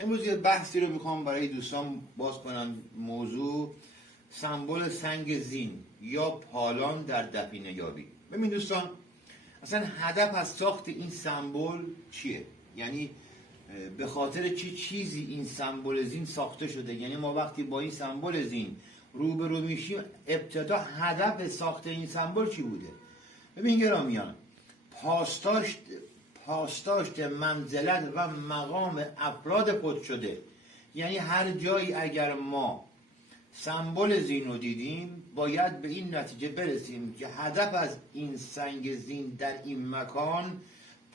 امروز یه بحثی رو میخوام برای دوستان باز کنم. موضوع سمبل سنگ زین یا پالان در دفینه یابی. ببین دوستان، اصلا هدف از ساخت این سمبل چیه؟ یعنی به خاطر چه چیزی این سمبل زین ساخته شده؟ یعنی ما وقتی با این سمبل زین روبرو میشیم، ابتدا هدف ساخت این سمبل چی بوده؟ ببین گرامیان، پاسداشت منزلت و مقام افراد فوت شده. یعنی هر جایی اگر ما سمبل زین رو دیدیم، باید به این نتیجه برسیم که هدف از این سنگ زین در این مکان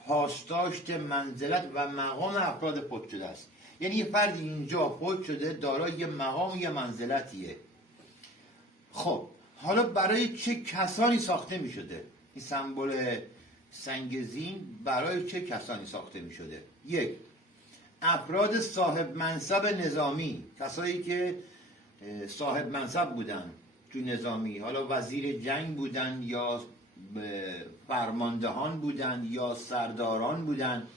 پاسداشت منزلت و مقام افراد فوت شده است. یعنی یه فردی اینجا فوت شده، دارای یه مقام، یه منزلتیه. خب حالا برای چه کسانی ساخته می شده این سمبل سنگ زین؟ برای چه کسانی ساخته می شده؟ یک، افراد صاحب منصب نظامی، کسایی که صاحب منصب بودن تو نظامی، حالا وزیر جنگ بودن یا فرماندهان بودن یا سرداران بودن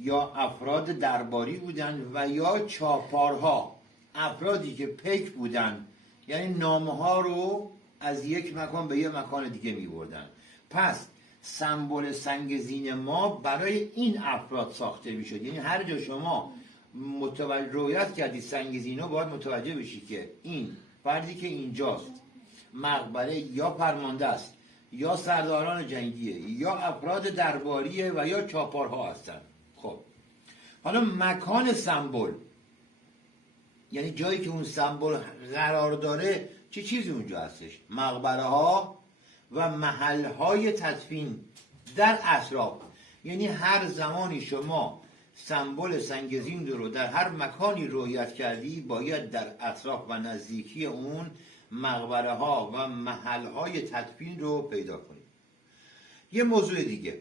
یا افراد درباری بودن و یا چاپارها، افرادی که پیک بودن، یعنی نامه ها رو از یک مکان به یک مکان دیگه می بردن. پس سمبل سنگ زین ما برای این افراد ساخته می شد. یعنی هر جا شما رویت کردی سنگ زین رو، باید متوجه بشی که این فردی که اینجاست مقبره یا فرمانده است یا سرداران جنگیه یا افراد درباریه و یا چاپارها هستن. خب حالا مکان سمبل، یعنی جایی که اون سمبل قرار داره، چه چیزی اونجا هستش؟ مقبره ها و محل های تدفین در اطراف. یعنی هر زمانی شما سمبل سنگ زین رو در هر مکانی رویت کردی، باید در اطراف و نزدیکی اون مقبره ها و محل های تدفین رو پیدا کنید. یه موضوع دیگه،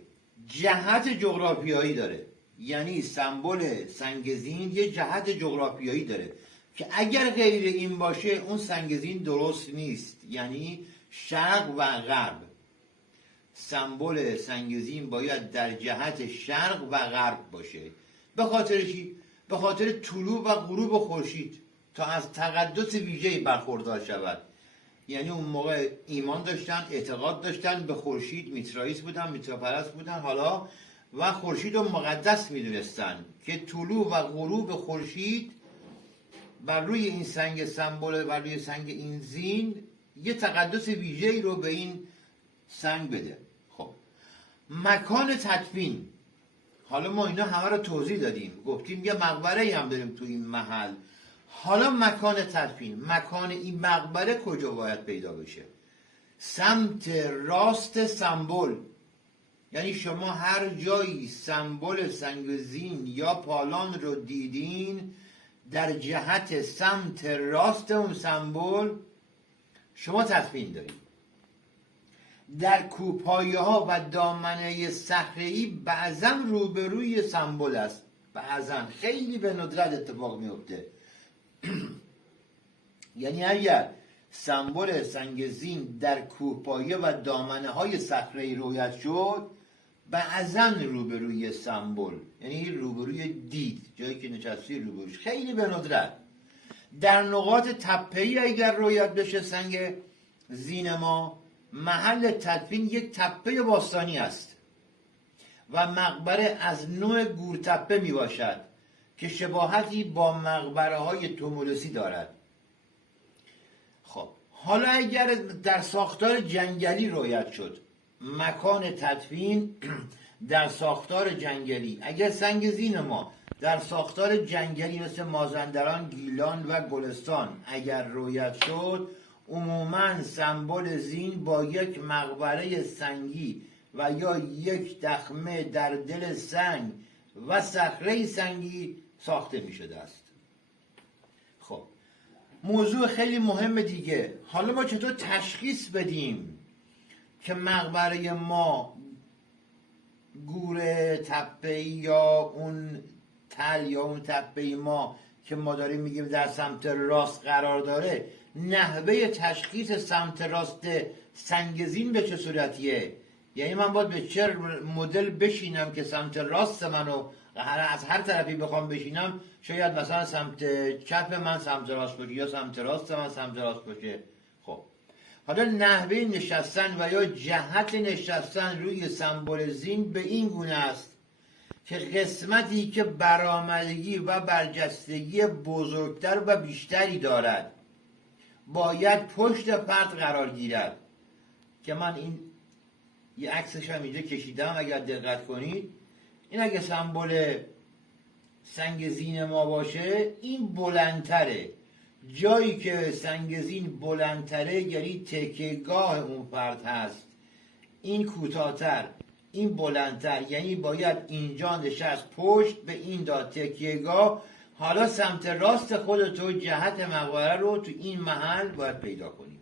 جهت جغرافیایی داره. یعنی سمبل سنگ زین یه جهت جغرافیایی داره که اگر غیر این باشه اون سنگ زین درست نیست. یعنی شرق و غرب، سمبل سنگ زین باید در جهت شرق و غرب باشه. به خاطر چی؟ به خاطر طلوع و غروب خورشید، تا از تقدس ویژه‌ای برخوردار شود. یعنی اون موقع ایمان داشتن، اعتقاد داشتن به خورشید، میترائیست بودن، میتراپرست بودن، حالا و خورشید رو مقدس میدونستن که طلوع و غروب خورشید بر روی این سنگ سمبل، بر روی سنگ این زین، یه تقدس ویژه‌ای رو به این سنگ بده. خب مکان تدفین، حالا ما اینا همه رو توضیح دادیم، گفتیم یه مقبره هم داریم تو این محل. حالا مکان تدفین، مکان این مقبره کجا باید پیدا بشه؟ سمت راست سمبل. یعنی شما هر جایی سمبل سنگ زین یا پالان رو دیدین، در جهت سمت راست اون سمبل شما تدفین دارید. در کوپایه ها و دامنه صخره‌ای بعضا روبروی سمبل است، بعضا، خیلی به ندرت اتفاق میفته. یعنی اگر سمبل سنگ زین در کوپایه و دامنه های صخره‌ای رویت شد، بعضا روبروی سمبل، یعنی روبروی دید، جایی که نشستی روبروش، خیلی به ندرت. در نقاط تپه‌ای اگر رویت بشه سنگ زین ما، محل تدفین یک تپه باستانی است و مقبره از نوع گورتپه می باشد که شباهتی با مقبره های تومولوسی دارد. خب حالا اگر در ساختار جنگلی رویت شد، مکان تدفین در ساختار جنگلی، اگر سنگ زین ما در ساختار جنگلی مثل مازندران، گیلان و گلستان اگر رویت شد، عموماً سمبل زین با یک مقبره سنگی و یا یک دخمه در دل سنگ و صخره سنگی ساخته می شده است. خب موضوع خیلی مهم دیگه، حالا ما چطور تشخیص بدیم که مقبره ما گوره تپه یا اون تل یا اون تپه ما که ما داریم میگیم در سمت راست قرار داره؟ نحوه تشخیص سمت راست سنگ زین به چه صورتیه؟ یعنی من باید به چه مدل بشینم که سمت راست منو از هر طرفی بخوام بشینم شاید مثلا سمت چپ من سمت راست باشه یا سمت راست من سمت راست باشه. خب حالا نحوه نشستن و یا جهت نشستن روی سمبل زین به این گونه است که قسمتی که برآمدگی و برجستگی بزرگتر و بیشتری دارد باید پشت فرد قرار گیرد، که من این یه عکسش هم اینجا کشیدم اگر دقت کنید. این اگه سمبل سنگ زین ما باشه این بلندتره، جایی که سنگ زین بلندتره یعنی تکیهگاه اون فرد هست، این کوتاه‌تر این بلندتر، یعنی باید اینجا نشست پشت به این داد تکیهگاه. حالا سمت راست خودتو جهت مقبره رو تو این محل باید پیدا کنیم.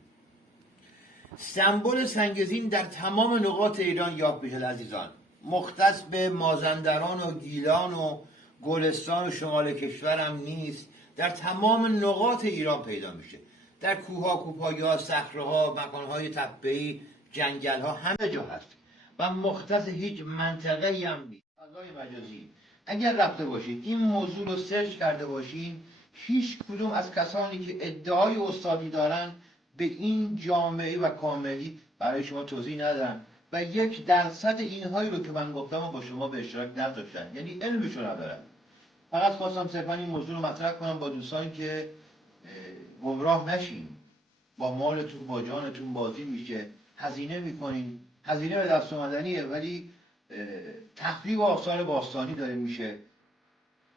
سمبل سنگزین در تمام نقاط ایران یافت میشه عزیزان، مختص به مازندران و گیلان و گلستان و شمال کشورم نیست، در تمام نقاط ایران پیدا میشه، در کوها، کوپایی‌ها، صخره‌ها، مکان‌های تپه‌ای، جنگل‌ها، همه جا هست و مختص هیچ منطقه‌ای هم نیست. فضای مجازی اگر رفته باشید این موضوع رو سرچ کرده باشید، هیچ کدوم از کسانی که ادعای استادی دارن به این جامعه و کاملی برای شما توضیح ندن و 1% اینهایی رو که من گفتم با شما به اشتراک نذاشتن، یعنی علمشو ندارن. فقط خواستم صرفا این موضوع رو مطرح کنم با دوستانی که گمراه نشین، با مالتون با جانتون بازی میشه، هزینه میکنین، هزینه به دست اومدنیه ولی تخریب آثار باستانی داره میشه،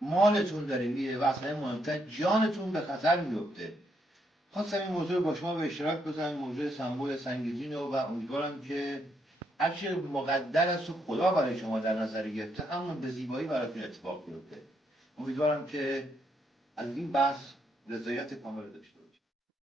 مالتون داره میره و اصلا مهمتر جانتون به خطر میفته. خواستم این موضوع با شما به اشتراک بذارم، موضوع سمبل سنگزین رو، و امیدوارم که هرچی مقدر است و خدا برای شما در نظر گرفته همون به زیبایی براتون اتفاق بیفته. امیدوارم که از این بحث رضایت کامل داشته باشید.